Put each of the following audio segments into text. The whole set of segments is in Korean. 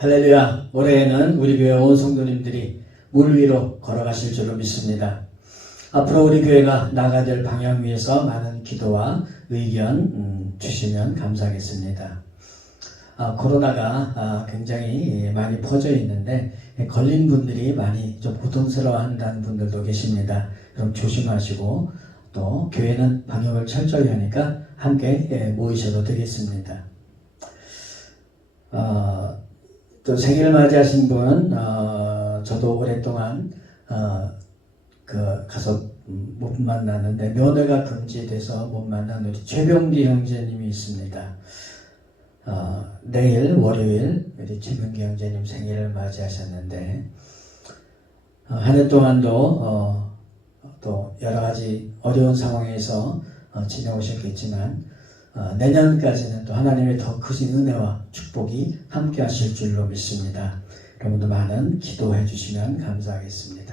할렐루야. 올해에는 우리 교회 온 성도님들이 물 위로 걸어가실 줄로 믿습니다. 앞으로 우리 교회가 나가야 될 방향 위에서 많은 기도와 의견 주시면 감사하겠습니다. 코로나가 굉장히 많이 퍼져 있는데 걸린 분들이 많이 좀 고통스러워한다는 분들도 계십니다. 그럼 조심하시고 또 교회는 방역을 철저히 하니까 함께 모이셔도 되겠습니다. 또 생일을 맞이하신 분, 저도 오랫동안 가서 못 만났는데 면회가 금지돼서 못 만난 우리 최병기 형제님이 있습니다. 내일 월요일 우리 최병기 형제님 생일을 맞이하셨는데 한 해 동안도 또 여러 가지 어려운 상황에서 지내오셨겠지만 내년까지는 또 하나님의 더 크신 은혜와 축복이 함께 하실 줄로 믿습니다. 여러분도 많은 기도해 주시면 감사하겠습니다.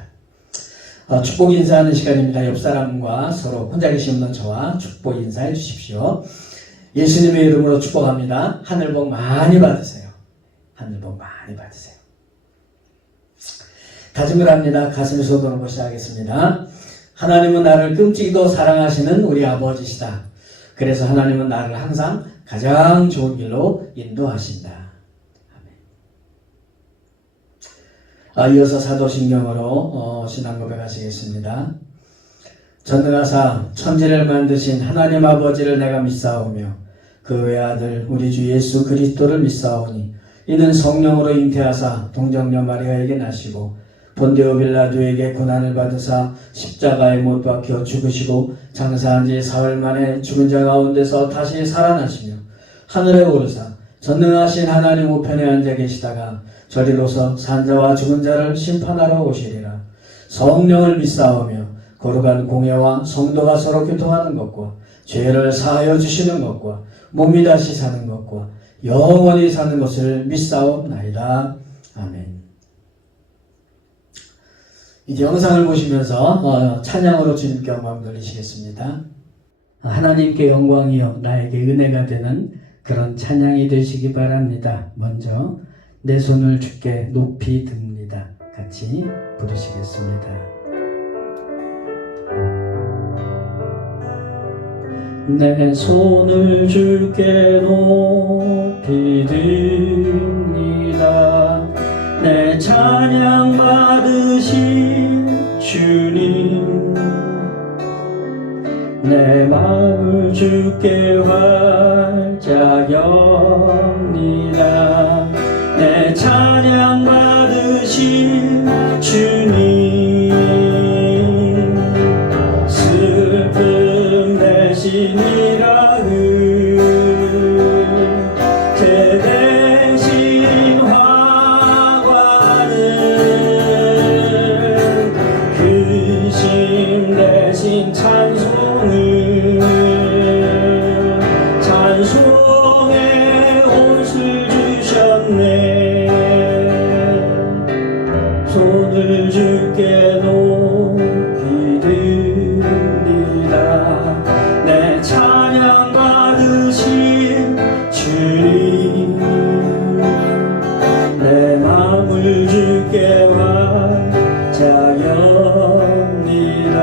축복 인사하는 시간입니다. 옆 사람과 서로 혼자 계시는 저와 축복 인사해 주십시오. 예수님의 이름으로 축복합니다. 하늘 복 많이 받으세요. 하늘 복 많이 받으세요. 다짐을 합니다. 가슴에 쏟아놓고 시작하겠습니다. 하나님은 나를 끔찍이도 사랑하시는 우리 아버지시다. 그래서 하나님은 나를 항상 가장 좋은 길로 인도하신다. 아멘. 이어서 사도신경으로 신앙 고백하시겠습니다. 전능하사 천지를 만드신 하나님 아버지를 내가 믿사오며 그 외아들 우리 주 예수 그리스도를 믿사오니 이는 성령으로 잉태하사 동정녀 마리아에게 나시고 본디오 빌라도에게 고난을 받으사 십자가에 못 박혀 죽으시고 장사한 지 사흘 만에 죽은 자 가운데서 다시 살아나시며 하늘에 오르사 전능하신 하나님 우편에 앉아 계시다가 저리로서 산자와 죽은 자를 심판하러 오시리라. 성령을 믿사오며 거룩한 공예와 성도가 서로 교통하는 것과 죄를 사하여 주시는 것과 몸이 다시 사는 것과 영원히 사는 것을 믿사옵나이다. 아멘. 이제 영상을 보시면서 찬양으로 주님께 영광 돌리시겠습니다. 하나님께 영광이요 나에게 은혜가 되는 그런 찬양이 되시기 바랍니다. 먼저 내 손을 주께 높이 듭니다. 같이 부르시겠습니다. 내 손을 주께 높이 듭니다. 내 찬양 받으신 주님, 내 마음을 주께 활짝 엽니다. 내 찬양 받으신 주님, 슬픔 대신이라 죄 대신 화관을 그 심 대신 찬송을 찬송의 옷을 주셨네. 손을 주께 높이 듭니다. 내 찬양 받으신 주님, 내 마음을 주께 활짝 엽니다.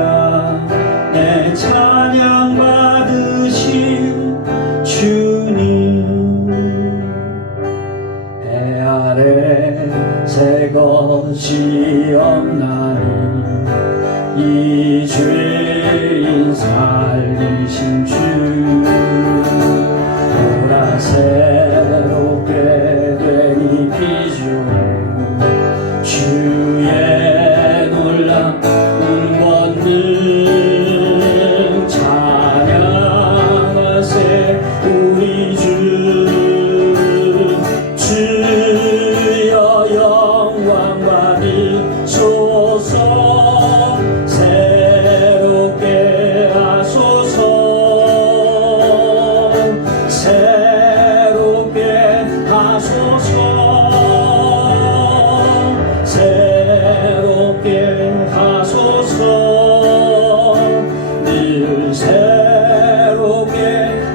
내 찬양 받으신 주님, 해 아래 새 것이 없나니 이 죄인 살리신 주, 보라 새롭게 된 이 피조 주의 놀라운 권능 찬양하세 우리 주여 영광 받으소서. 새롭게 하소서. 새롭게 하소서. 새롭게 하소서. 늘 새롭게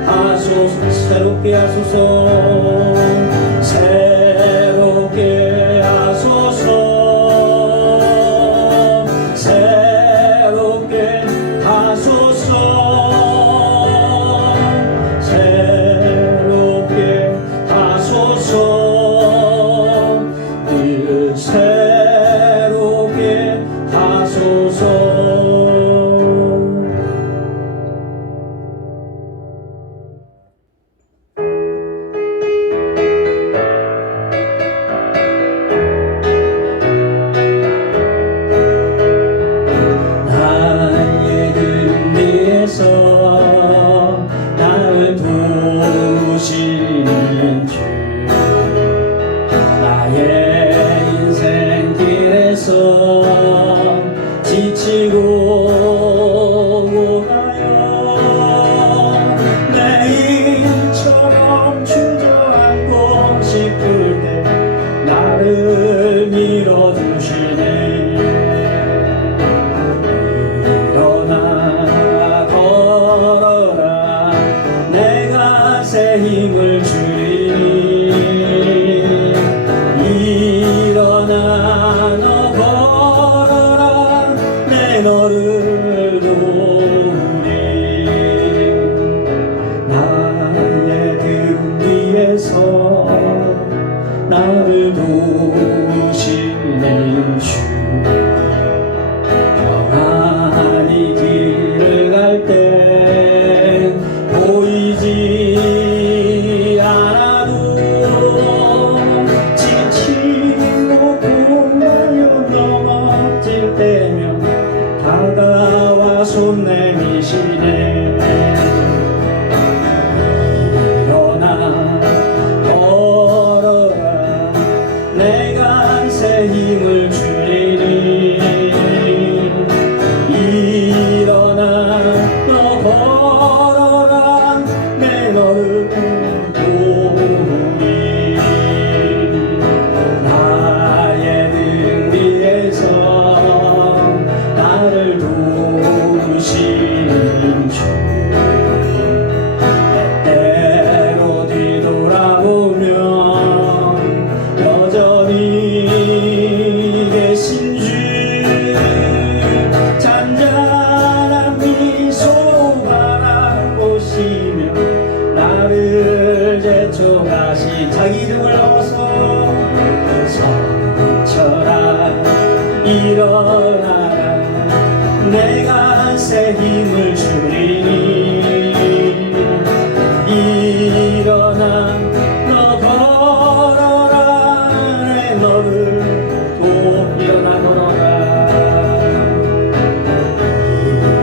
하소서. 새롭게 하소서. 새롭게 도우시는 주 나의 인생길에서 지치고 오가요 내일처럼 주저앉고 싶을 때 나를 밀어주시네 일어나 걸어라 내가 새 힘을 주리 일어나 너 걸어라 내 너를 도우리 나의 등 위에서 나를 도우시는 주 평안히 길을 갈 때 보이지 않아도 지치고 고마여 넘어질 때면 다가와 손 내미시네 일어나 걸어라 내가 새 힘을 주리니 일어나 너 걸어라 내 너를 도우리 나의 등 위에서 나를 도우시는 주 때때로 뒤돌아보면 여전히 계신 주 잔잔한 미소 바라보시며 나를 제쳐가시 자기 이름을 넘어서 서쳐라 일어나라 내가 새 힘을 주리니 일어나 너 걸어라 내 너를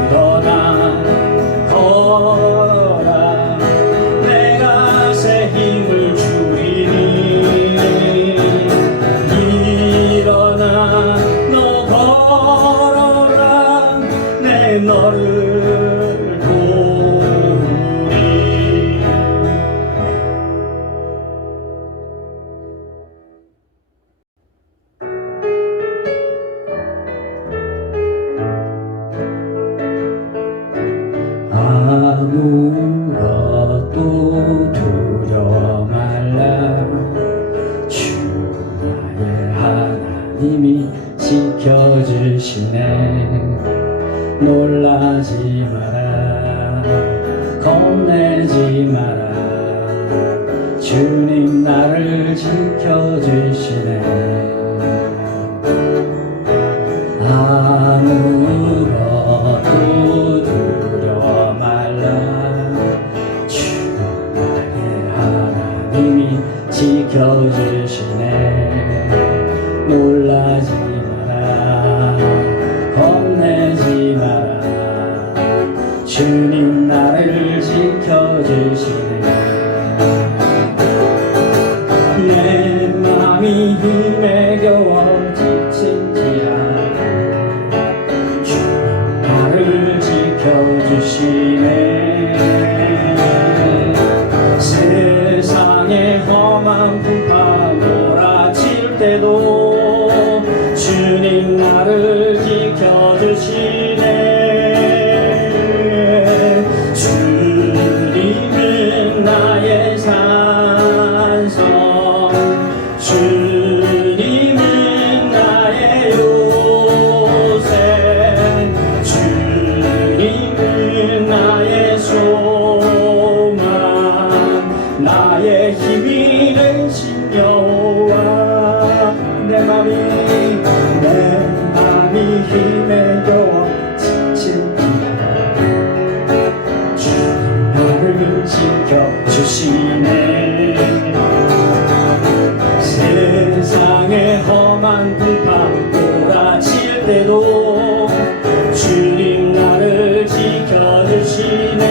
일어나 걸어라 내가 새 힘을 주리니 일어나 너 걸어라 내 너를 도우리 아무것도 두려워 말라 주 나의 하나님이 지켜주시네 놀라지 마라 겁내지 마라 주님 나를 지켜주시네 아무것도 두려워 말라 주 나의 하나님이 지켜주시네 놀라지 마라 겁내지 마라 주님 나를 지켜주시네 내 맘이 힘에 겨워 지친지라 주님 나를 지켜주시네 세상의 험한 풍파 몰아칠 때도 주님 나를 지켜주시네 주님은 나의 산성 주님은 나의 요새 주님은 나의 소망 나의 힘이 되신 여호와 내 맘이 힘에 겨워 지친지라 주님 나를 지켜주시네 세상의 험한 풍파 몰아칠 때도 주님 나를 지켜주시네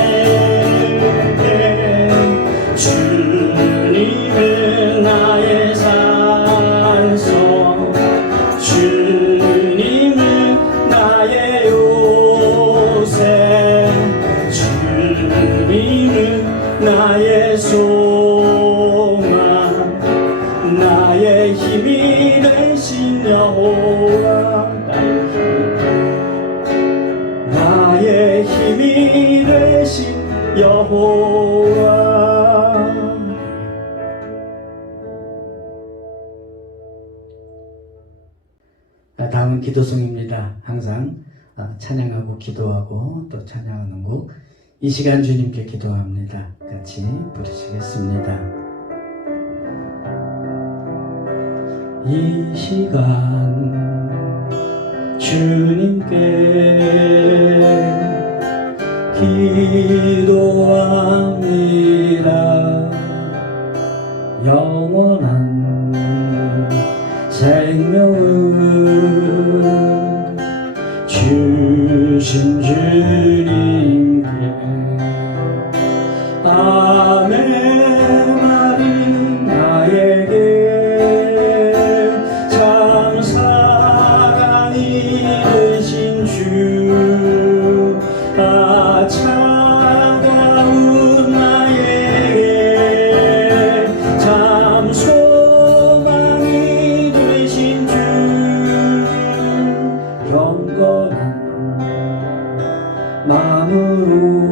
주님 나의 힘이 되신 여호와, 나의 힘이 되신 여호와. 다음은 기도송입니다. 항상 찬양하고 기도하고 또 찬양하는 곡, 이 시간 주님께 기도합니다. 같이 부르시겠습니다. 이 시간 주님께 기도합니다. 영원한 생명을 주신 주님께 아멘 마른 나에게 참 사랑이 되신 주, 차가운 나에게 참 소망이 되신 주, 경건한 마음으로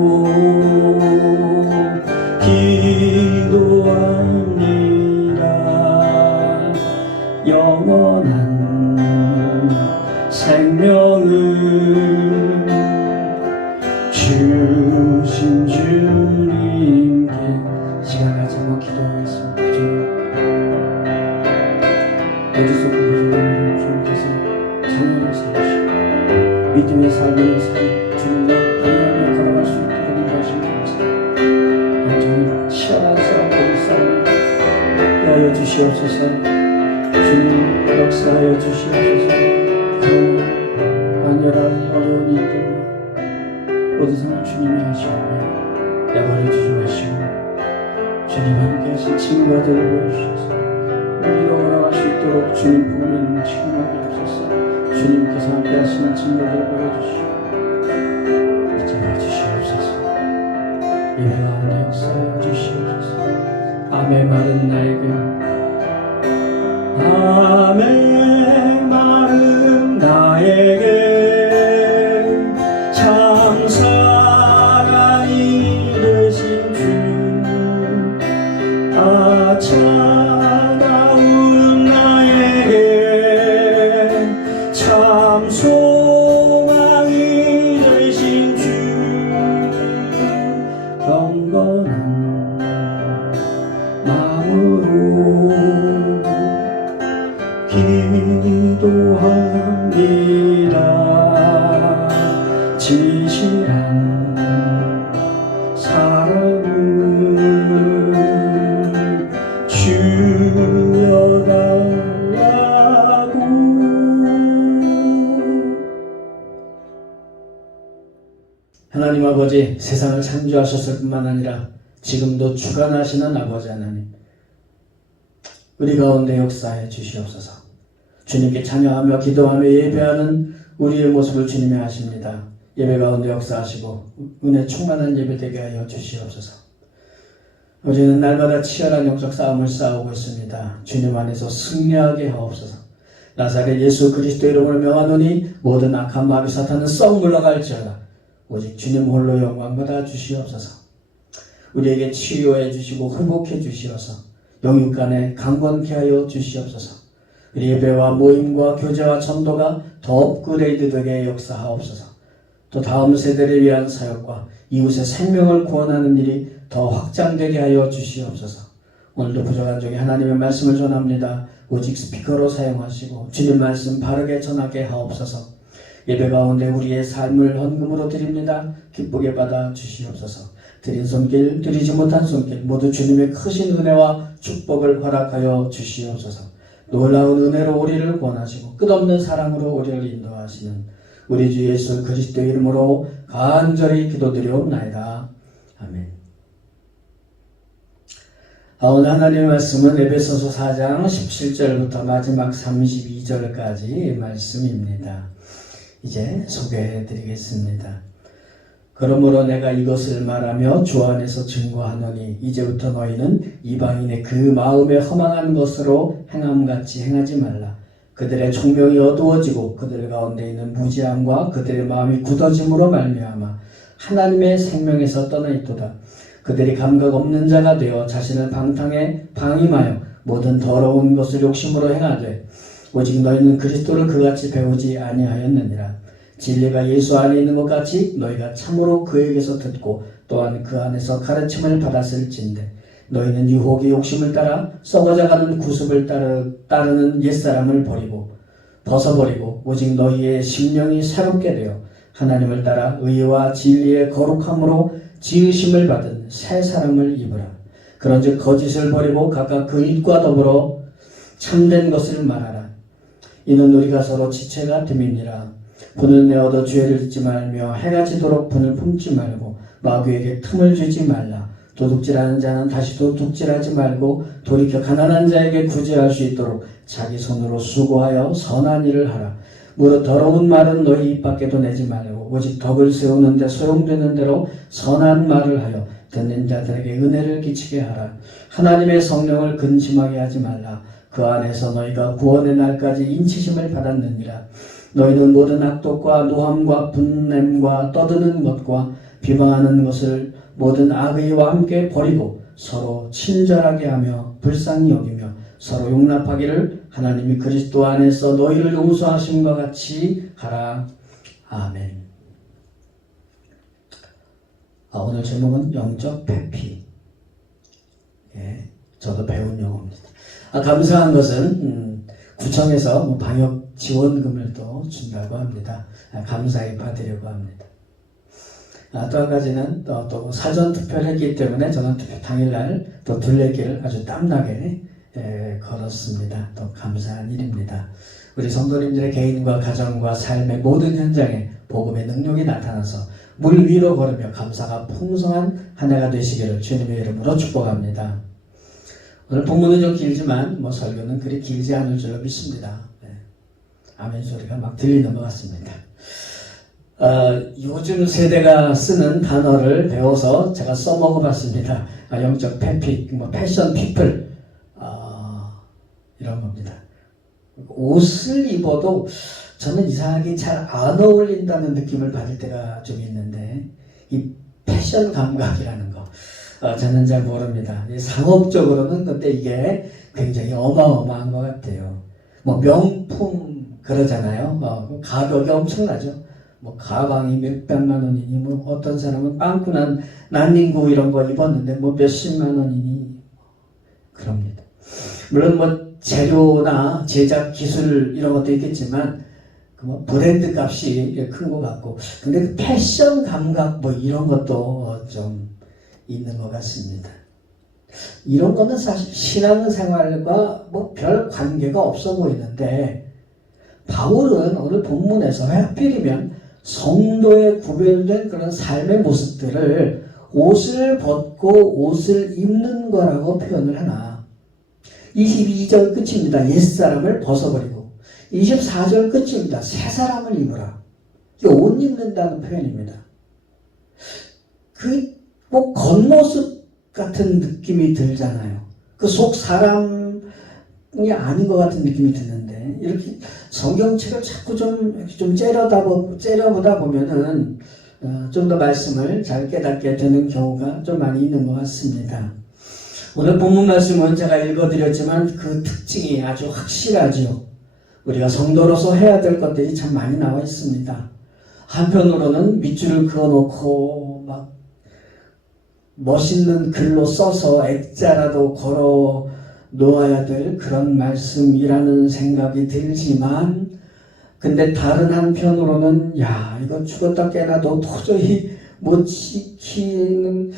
기도합니다. 영원한 생명을 주신 주님께 시간 같이 한번 기도하겠습니다. 어디서 부르시는 주님께서 찬양을 삼으시고 믿음의 삶을 주님과 동행하며 걸어갈 수 있도록 인도하시는 감사합니다. 완전히 치열한 싸움들을 싸우여 주시옵소서. 주님 역사하여 주시옵소서. 그런 안열한 어려운 일들과 모든 상을 주님이 하시오며 내버려 주지 마시고 주님 함께 하신 친구가 되어 보여주셔서 우리가 걸어갈 수 있도록 주님 보면 친구하게 하소서. 주님께서 함께 하시는 친구들을 보여주시고 붙잡아 주시옵소서. 예배 가운데 역사하여 주시옵소서. 아멘 마른 나에게 아멘 마른 나에게 참 사랑이 되신 주, 차가운 나에게 참 소망이 되신 주, 경건한 마음으로 기도합니다. 진실한 사랑을 주여달라고. 하나님 아버지, 세상을 창조하셨을 뿐만 아니라 지금도 주관하시는 아버지 하나님, 우리 가운데 역사해 주시옵소서. 주님께 찬양하며 기도하며 예배하는 우리의 모습을 주님이 아십니다. 예배 가운데 역사하시고 은혜 충만한 예배 되게 하여 주시옵소서. 우리는 날마다 치열한 영적 싸움을 싸우고 있습니다. 주님 안에서 승리하게 하옵소서. 나사렛 예수 그리스도 이름으로 명하노니 모든 악한 마귀 사탄은 썩 물러갈지어다. 오직 주님 홀로 영광 받아 주시옵소서. 우리에게 치유해 주시고 회복해 주시옵소서. 영육간에 강건케 하여 주시옵소서. 우리 예배와 모임과 교제와 전도가 더 업그레이드 되게 역사하옵소서. 또 다음 세대를 위한 사역과 이웃의 생명을 구원하는 일이 더 확장되게 하여 주시옵소서. 오늘도 부족한 중에 하나님의 말씀을 전합니다. 오직 스피커로 사용하시고 주님 말씀 바르게 전하게 하옵소서. 예배 가운데 우리의 삶을 헌금으로 드립니다. 기쁘게 받아 주시옵소서. 드린 손길, 드리지 못한 손길 모두 주님의 크신 은혜와 축복을 허락하여 주시옵소서. 놀라운 은혜로 우리를 구원하시고 끝없는 사랑으로 우리를 인도하시는 우리 주 예수 그리스도 이름으로 간절히 기도드리옵나이다. 아멘. 오늘 하나님의 말씀은 에베소서 4장 17절부터 마지막 32절까지 말씀입니다. 이제 소개해 드리겠습니다. 그러므로 내가 이것을 말하며 주 안에서 증거하노니 이제부터 너희는 이방인의 그 마음에 허망한 것으로 행함같이 행하지 말라. 그들의 총명이 어두워지고 그들 가운데 있는 무지함과 그들의 마음이 굳어짐으로 말미암아 하나님의 생명에서 떠나 있도다. 그들이 감각 없는 자가 되어 자신을 방탕에 방임하여 모든 더러운 것을 욕심으로 행하되 오직 너희는 그리스도를 그같이 배우지 아니하였느니라. 진리가 예수 안에 있는 것 같이 너희가 참으로 그에게서 듣고 또한 그 안에서 가르침을 받았을진데 너희는 유혹의 욕심을 따라 썩어져가는 구습을 따르는 옛사람을 벗어버리고 오직 너희의 심령이 새롭게 되어 하나님을 따라 의와 진리의 거룩함으로 지으심을 받은 새 사람을 입으라. 그런즉 거짓을 버리고 각각 그 입과 더불어 참된 것을 말하라. 이는 우리가 서로 지체가 됨이니라. 분을 내어도 죄를 짓지 말며 해가 지도록 분을 품지 말고 마귀에게 틈을 주지 말라. 도둑질하는 자는 다시 도둑질하지 말고 돌이켜 가난한 자에게 구제할 수 있도록 자기 손으로 수고하여 선한 일을 하라. 무릇 더러운 말은 너희 입 밖에도 내지 말고 오직 덕을 세우는 데 소용되는 대로 선한 말을 하여 듣는 자들에게 은혜를 끼치게 하라. 하나님의 성령을 근심하게 하지 말라. 그 안에서 너희가 구원의 날까지 인치심을 받았느니라. 너희는 모든 악독과 노함과 분냄과 떠드는 것과 비방하는 것을 모든 악의와 함께 버리고 서로 친절하게 하며 불쌍히 여기며 서로 용납하기를 하나님이 그리스도 안에서 너희를 용서하심과 같이 하라. 아멘. 오늘 제목은 영적 회피. 예, 저도 배운 용어입니다. 감사한 것은 구청에서 방역 지원금을 또 준다고 합니다. 감사히 받으려고 합니다. 또 한 가지는 또 사전 투표를 했기 때문에 저는 투표 당일날 또 둘레길을 아주 땀나게 걸었습니다. 또 감사한 일입니다. 우리 성도님들의 개인과 가정과 삶의 모든 현장에 복음의 능력이 나타나서 물 위로 걸으며 감사가 풍성한 한 해가 되시기를 주님의 이름으로 축복합니다. 오늘 본문은 좀 길지만 설교는 그리 길지 않을 줄로 믿습니다. 아멘 소리가 막 들리는 것 같습니다. 요즘 세대가 쓰는 단어를 배워서 제가 써먹어봤습니다. 영적 회피, 패션 피플 이런 겁니다. 옷을 입어도 저는 이상하게 잘 안 어울린다는 느낌을 받을 때가 좀 있는데 이 패션 감각이라는 거 저는 잘 모릅니다. 상업적으로는 근데 이게 굉장히 어마어마한 것 같아요. 명품 그러잖아요. 가격이 엄청나죠. 가방이 몇백만 원이니 어떤 사람은 빵꾸난 난닝구 이런 거 입었는데 몇십만 원이니 그럽니다. 물론 재료나 제작 기술 이런 것도 있겠지만 브랜드 값이 큰 것 같고 근데 그 패션 감각 이런 것도 좀 있는 것 같습니다. 이런 거는 사실 신앙생활과 별 관계가 없어 보이는데 바울은 오늘 본문에서 하필이면 성도에 구별된 그런 삶의 모습들을 옷을 벗고 옷을 입는 거라고 표현을 하나. 22절 끝입니다. 옛사람을 벗어버리고 24절 끝입니다. 새 사람을 입으라. 이게 옷 입는다는 표현입니다. 겉모습 같은 느낌이 들잖아요. 그 속 사람이 아닌 것 같은 느낌이 드는데 이렇게 성경책을 자꾸 좀 째려보다 보면은 좀 더 말씀을 잘 깨닫게 되는 경우가 좀 많이 있는 것 같습니다. 오늘 본문 말씀은 제가 읽어드렸지만 그 특징이 아주 확실하죠. 우리가 성도로서 해야 될 것들이 참 많이 나와 있습니다. 한편으로는 밑줄을 그어놓고 멋있는 글로 써서 액자라도 걸어 놓아야 될 그런 말씀이라는 생각이 들지만 근데 다른 한편으로는 이거 죽었다 깨나도 도저히 못 지키는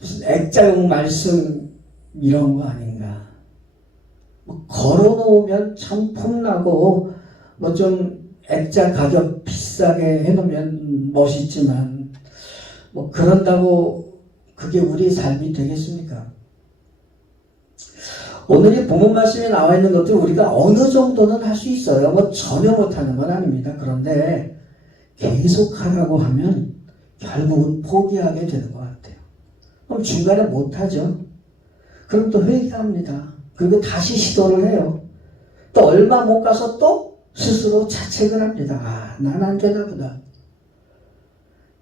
무슨 액자용 말씀 이런 거 아닌가. 걸어 놓으면 참 폼나고 좀 액자 가격 비싸게 해놓으면 멋있지만 그런다고 그게 우리의 삶이 되겠습니까? 오늘 이 본문 말씀에 나와 있는 것들 우리가 어느 정도는 할 수 있어요. 전혀 못하는 건 아닙니다. 그런데 계속 하라고 하면 결국은 포기하게 되는 것 같아요. 그럼 중간에 못하죠. 그럼 또 회개합니다. 그리고 다시 시도를 해요. 또 얼마 못 가서 또 스스로 자책을 합니다. 아, 난 안 되나 보다.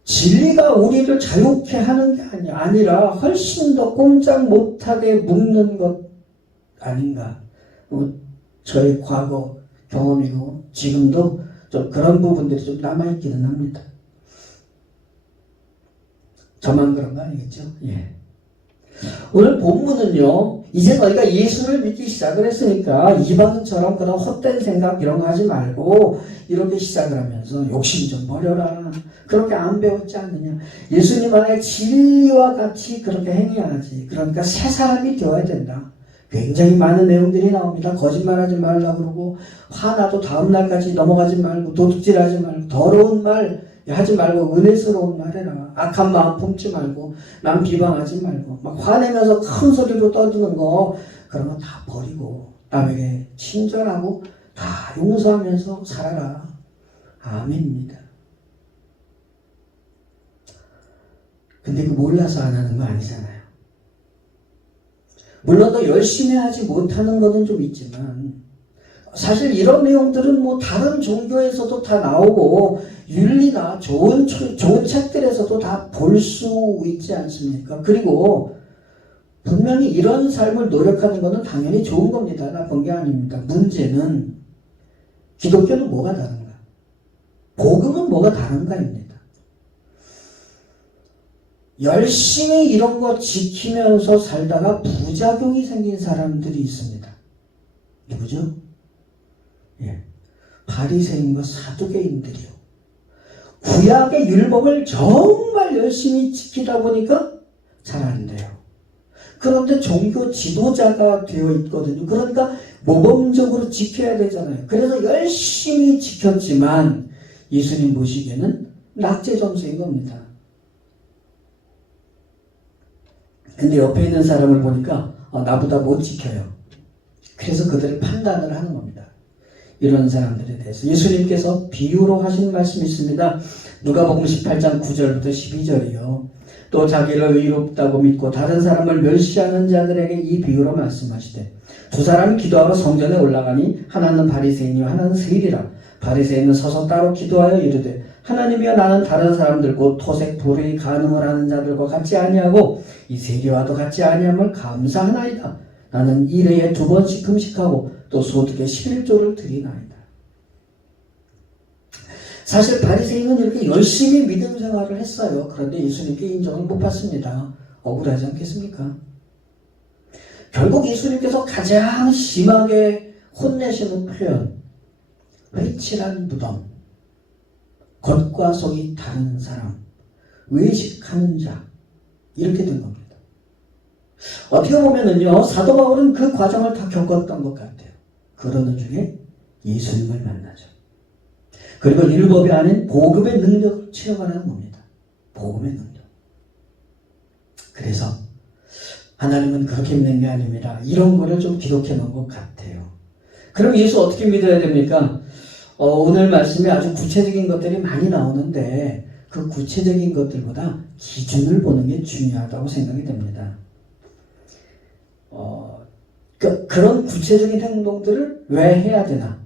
진리가 우리를 자유케 하는 게 아니라 훨씬 더 꼼짝 못하게 묶는 것 아닌가. 저의 과거 경험이고 지금도 좀 그런 부분들이 좀 남아있기는 합니다. 저만 그런 거 아니겠죠? 예. 오늘 본문은요, 이제 너희가 예수를 믿기 시작을 했으니까 이방인처럼 그런 헛된 생각 이런 거 하지 말고 이렇게 시작을 하면서 욕심 좀 버려라. 그렇게 안 배웠지 않느냐. 예수님 안에 진리와 같이 그렇게 행해야지. 그러니까 새 사람이 되어야 된다. 굉장히 많은 내용들이 나옵니다. 거짓말하지 말라 그러고 화나도 다음날까지 넘어가지 말고 도둑질하지 말고 더러운 말 하지 말고 은혜스러운 말 해라. 악한 마음 품지 말고 남 비방하지 말고 막 화내면서 큰 소리로 떠드는 거 그런 거 다 버리고 남에게 친절하고 다 용서하면서 살아라. 아멘입니다. 근데 그 몰라서 안 하는 거 아니잖아요. 물론 더 열심히 하지 못하는 거는 좀 있지만 사실 이런 내용들은 뭐 다른 종교에서도 다 나오고 윤리나 좋은 책들에서도 다 볼 수 있지 않습니까? 그리고 분명히 이런 삶을 노력하는 것은 당연히 좋은 겁니다. 나쁜 게 아닙니다. 문제는 기독교는 뭐가 다른가? 복음은 뭐가 다른가입니다. 열심히 이런 거 지키면서 살다가 부작용이 생긴 사람들이 있습니다. 누구죠? 예, 바리새인과 사두개인들이요. 구약의 율법을 정말 열심히 지키다 보니까 잘 안 돼요. 그런데 종교 지도자가 되어 있거든요. 그러니까 모범적으로 지켜야 되잖아요. 그래서 열심히 지켰지만 예수님 보시기에는 낙제 점수인 겁니다. 근데 옆에 있는 사람을 보니까 나보다 못 지켜요. 그래서 그들을 판단을 하는 겁니다. 이런 사람들에 대해서 예수님께서 비유로 하신 말씀이 있습니다. 누가복음 18장 9절부터 12절이요. 또 자기를 의롭다고 믿고 다른 사람을 멸시하는 자들에게 이 비유로 말씀하시되 두 사람이 기도하러 성전에 올라가니 하나는 바리새인이요 하나는 세리라. 바리새인은 서서 따로 기도하여 이르되 하나님이여 나는 다른 사람들 곧 토색 불의 간음을 하는 자들과 같이 아니하고 이 세리와도 같이 아니함을 감사하나이다. 나는 일회에 2번씩 금식하고 또 소득의 11조를 드리나이다. 사실 바리새인은 이렇게 열심히 믿음 생활을 했어요. 그런데 예수님께 인정을 못 받습니다. 억울하지 않겠습니까? 결국 예수님께서 가장 심하게 혼내시는 표현, 회칠한 무덤, 겉과 속이 다른 사람, 외식하는 자, 이렇게 된 겁니다. 어떻게 보면은요, 사도 바울은 그 과정을 다 겪었던 것 같아요. 그러는 중에 예수님을 만나죠. 그리고 율법이 아닌 복음의 능력을 체험하는 겁니다. 복음의 능력. 그래서 하나님은 그렇게 믿는 게 아닙니다. 이런 거를 좀 기록해 놓은 것 같아요. 그럼 예수 어떻게 믿어야 됩니까? 오늘 말씀에 아주 구체적인 것들이 많이 나오는데 그 구체적인 것들보다 기준을 보는 게 중요하다고 생각이 됩니다. 그런 구체적인 행동들을 왜 해야 되나?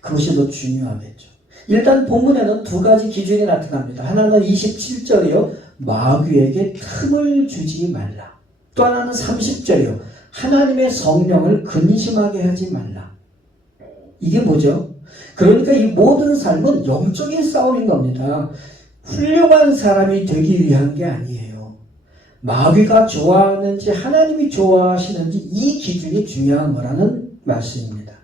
그것이 더 중요하겠죠. 일단 본문에는 두 가지 기준이 나타납니다. 하나는 27절이요. 마귀에게 틈을 주지 말라. 또 하나는 30절이요. 하나님의 성령을 근심하게 하지 말라. 이게 뭐죠? 그러니까 이 모든 삶은 영적인 싸움인 겁니다. 훌륭한 사람이 되기 위한 게 아니에요. 마귀가 좋아하는지 하나님이 좋아하시는지 이 기준이 중요한 거라는 말씀입니다.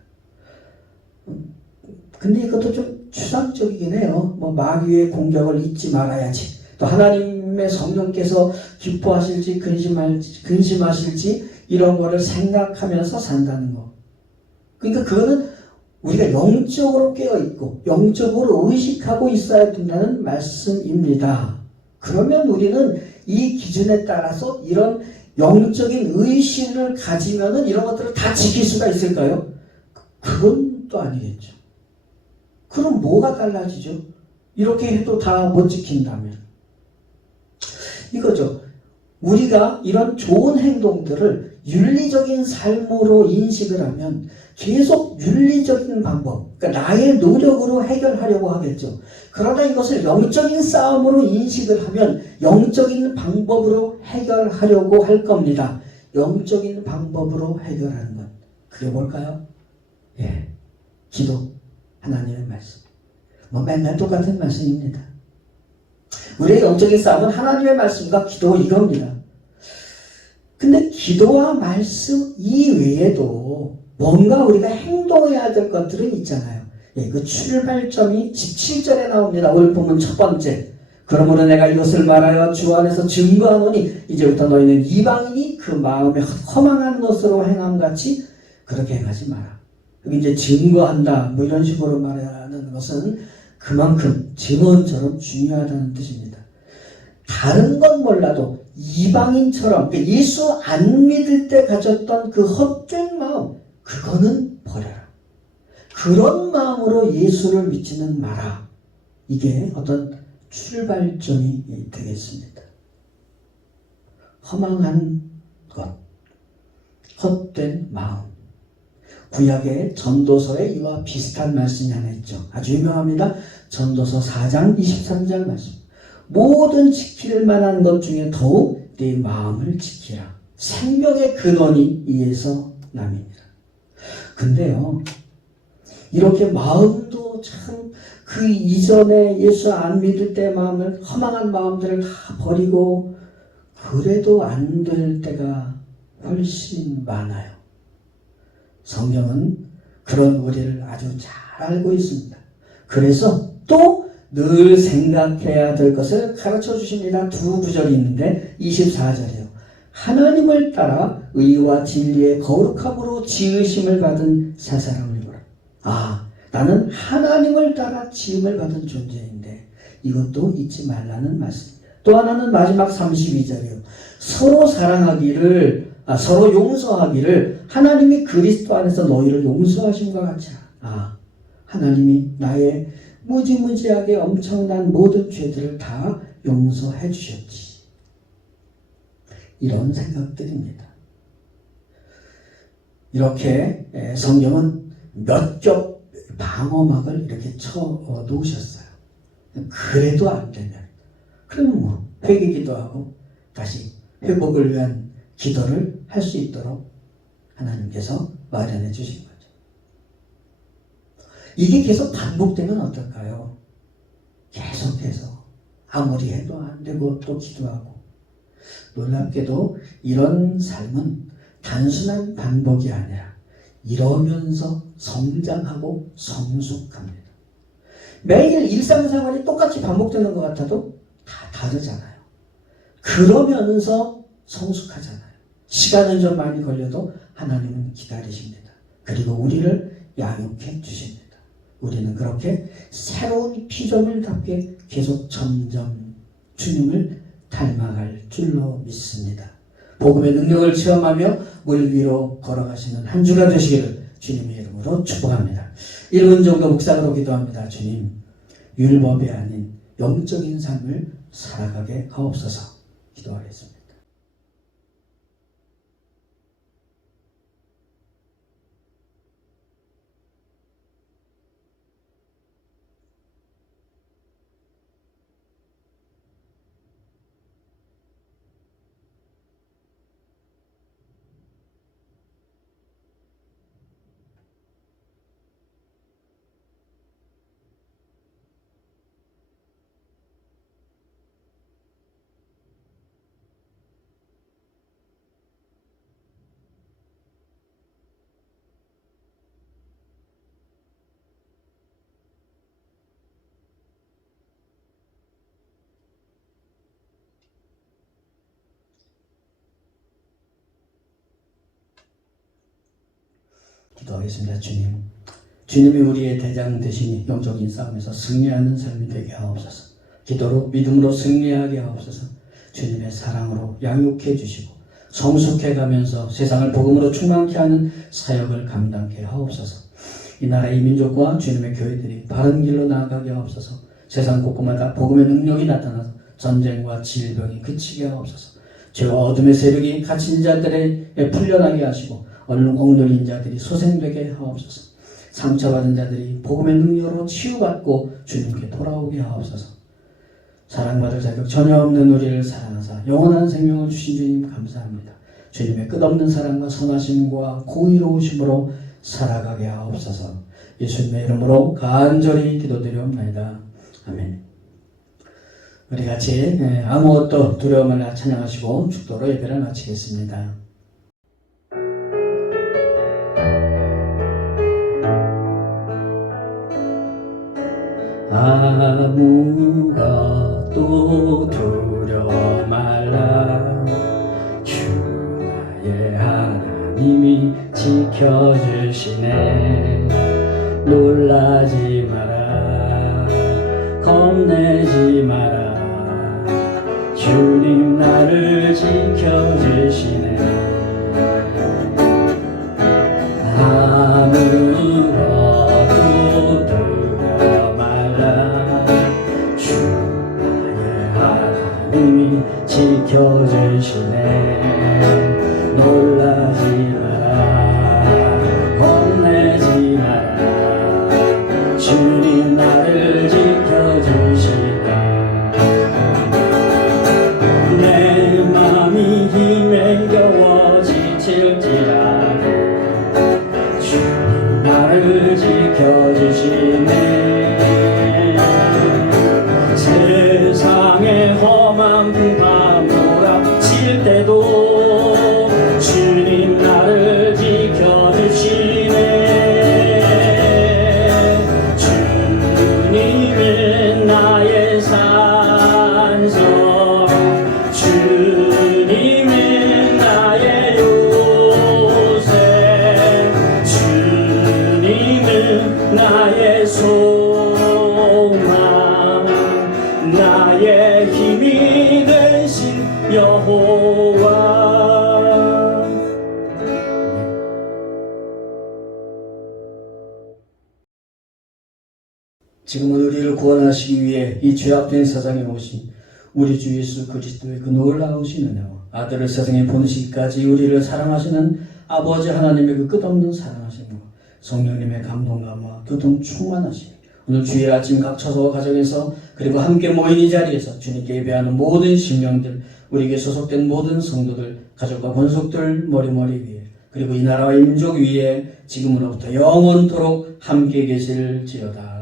근데 이것도 좀 추상적이긴 해요. 마귀의 공격을 잊지 말아야지. 또 하나님의 성령께서 기뻐하실지 근심하실지 이런 거를 생각하면서 산다는 거. 그러니까 그거는 우리가 영적으로 깨어있고 영적으로 의식하고 있어야 된다는 말씀입니다. 그러면 우리는 이 기준에 따라서 이런 영적인 의식을 가지면은 이런 것들을 다 지킬 수가 있을까요? 그건 또 아니겠죠. 그럼 뭐가 달라지죠? 이렇게 해도 다 못 지킨다면. 이거죠. 우리가 이런 좋은 행동들을 윤리적인 삶으로 인식을 하면 계속 윤리적인 방법, 그러니까 나의 노력으로 해결하려고 하겠죠. 그러나 이것을 영적인 싸움으로 인식을 하면 영적인 방법으로 해결하려고 할 겁니다. 영적인 방법으로 해결하는 것. 그게 뭘까요? 예, 기도, 하나님의 말씀. 맨날 똑같은 말씀입니다. 우리의 영적인 싸움은 하나님의 말씀과 기도 이겁니다. 근데 기도와 말씀 이외에도 뭔가 우리가 행동해야 될 것들은 있잖아요. 예, 그 출발점이 17절에 나옵니다. 오늘 보면 첫 번째. 그러므로 내가 이것을 말하여 주 안에서 증거하노니 이제부터 너희는 이방인이 그 마음에 허망한 것으로 행함같이 그렇게 행하지 마라. 여기 이제 증거한다 뭐 이런 식으로 말하는 것은 그만큼 증언처럼 중요하다는 뜻입니다. 다른 건 몰라도 이방인처럼 예수 안 믿을 때 가졌던 그 헛된 마음, 그거는 버려라. 그런 마음으로 예수를 믿지는 마라. 이게 어떤 출발점이 되겠습니다. 허망한 것, 헛된 마음. 구약의 전도서에 이와 비슷한 말씀이 하나 있죠. 아주 유명합니다. 전도서 4장 23절 말씀. 모든 지킬 만한 것 중에 더욱 네 마음을 지키라. 생명의 근원이 이에서 남이니라. 근데요, 이렇게 마음도 참 그 이전에 예수 안 믿을 때 마음을, 허망한 마음들을 다 버리고 그래도 안 될 때가 훨씬 많아요. 성경은 그런 우리를 아주 잘 알고 있습니다. 그래서 또 늘 생각해야 될 것을 가르쳐 주십니다. 두 구절이 있는데 24절이요. 하나님을 따라 의와 진리의 거룩함으로 지으심을 받은 새 사람을 보라. 아, 나는 하나님을 따라 지음을 받은 존재인데 이것도 잊지 말라는 말씀입니다. 또 하나는 마지막 32절이요. 서로 사랑하기를, 서로 용서하기를 하나님이 그리스도 안에서 너희를 용서하심과 같이 하라. 하나님이 나의 무지무지하게 엄청난 모든 죄들을 다 용서해 주셨지. 이런 생각들입니다. 이렇게 성경은 몇 겹 방어막을 이렇게 쳐 놓으셨어요. 그래도 안 되면 그러면 뭐 회개기도하고 다시 회복을 위한 기도를 할 수 있도록 하나님께서 마련해 주신 거죠. 이게 계속 반복되면 어떨까요? 계속해서 아무리 해도 안 되고 또 기도하고. 놀랍게도 이런 삶은 단순한 반복이 아니라 이러면서 성장하고 성숙합니다. 매일 일상생활이 똑같이 반복되는 것 같아도 다 다르잖아요. 그러면서 성숙하잖아요. 시간은 좀 많이 걸려도 하나님은 기다리십니다. 그리고 우리를 양육해 주십니다. 우리는 그렇게 새로운 피조물답게 계속 점점 주님을 닮아갈 줄로 믿습니다. 복음의 능력을 체험하며 물 위로 걸어가시는 한 주가 되시기를 주님의 이름으로 축복합니다. 1분 정도 묵상으로 기도합니다. 주님, 율법이 아닌 영적인 삶을 살아가게 하옵소서. 기도하겠습니다. 기도하겠습니다. 주님, 주님이 우리의 대장 되시니 영적인 싸움에서 승리하는 삶이 되게 하옵소서. 기도로 믿음으로 승리하게 하옵소서. 주님의 사랑으로 양육해 주시고 성숙해 가면서 세상을 복음으로 충만케 하는 사역을 감당케 하옵소서. 이 나라의 민족과 주님의 교회들이 바른 길로 나아가게 하옵소서. 세상 곳곳마다 복음의 능력이 나타나서 전쟁과 질병이 그치게 하옵소서. 죄와 어둠의 세력이 갇힌 자들의 풀려나게 하시고 얼른 억눌린 자들이 소생되게 하옵소서. 상처받은 자들이 복음의 능력으로 치유받고 주님께 돌아오게 하옵소서. 사랑받을 자격 전혀 없는 우리를 사랑하사 영원한 생명을 주신 주님 감사합니다. 주님의 끝없는 사랑과 선하심과 공의로우심으로 살아가게 하옵소서. 예수님의 이름으로 간절히 기도드리옵나이다. 아멘. 우리 같이 아무것도 두려움을 찬양하시고 축도로 예배를 마치겠습니다. 아무것도 두려워 말라. 주 나의 하나님이 지켜주시네. 놀라지 마라. 겁내지 마라. 주님 나를 지켜주시네. 아무것도 두려워 말라. 주 나의 하나님이 지켜주시네. 놀라지 마라. 겁내지 마라. 주님 나를 지켜주시네. 내 맘이 힘에 겨워 지칠지라도 주님 나를 지켜주시네. 세상의 험한 풍파 몰아칠 때도 주님 나를 지켜주시네. 주님은 나의 산소, 주님은 나의 요새, 주님은 나의 소망, 나의 힘이 되신 여호와. 지금은 우리를 구원하시기 위해 이 죄악된 세상에 오신 우리 주 예수 그리스도의 그 놀라우신 은혜와 아들을 세상에 보내시기까지 우리를 사랑하시는 아버지 하나님의 그 끝없는 사랑하심과 성령님의 감동감과 교통 충만하심, 오늘 주일 아침 각 처소와 가정에서 그리고 함께 모인 이 자리에서 주님께 예배하는 모든 심령들, 우리에게 소속된 모든 성도들, 가족과 권속들 머리머리 위에, 그리고 이 나라와 민족 위에 지금으로부터 영원토록 함께 계실지어다.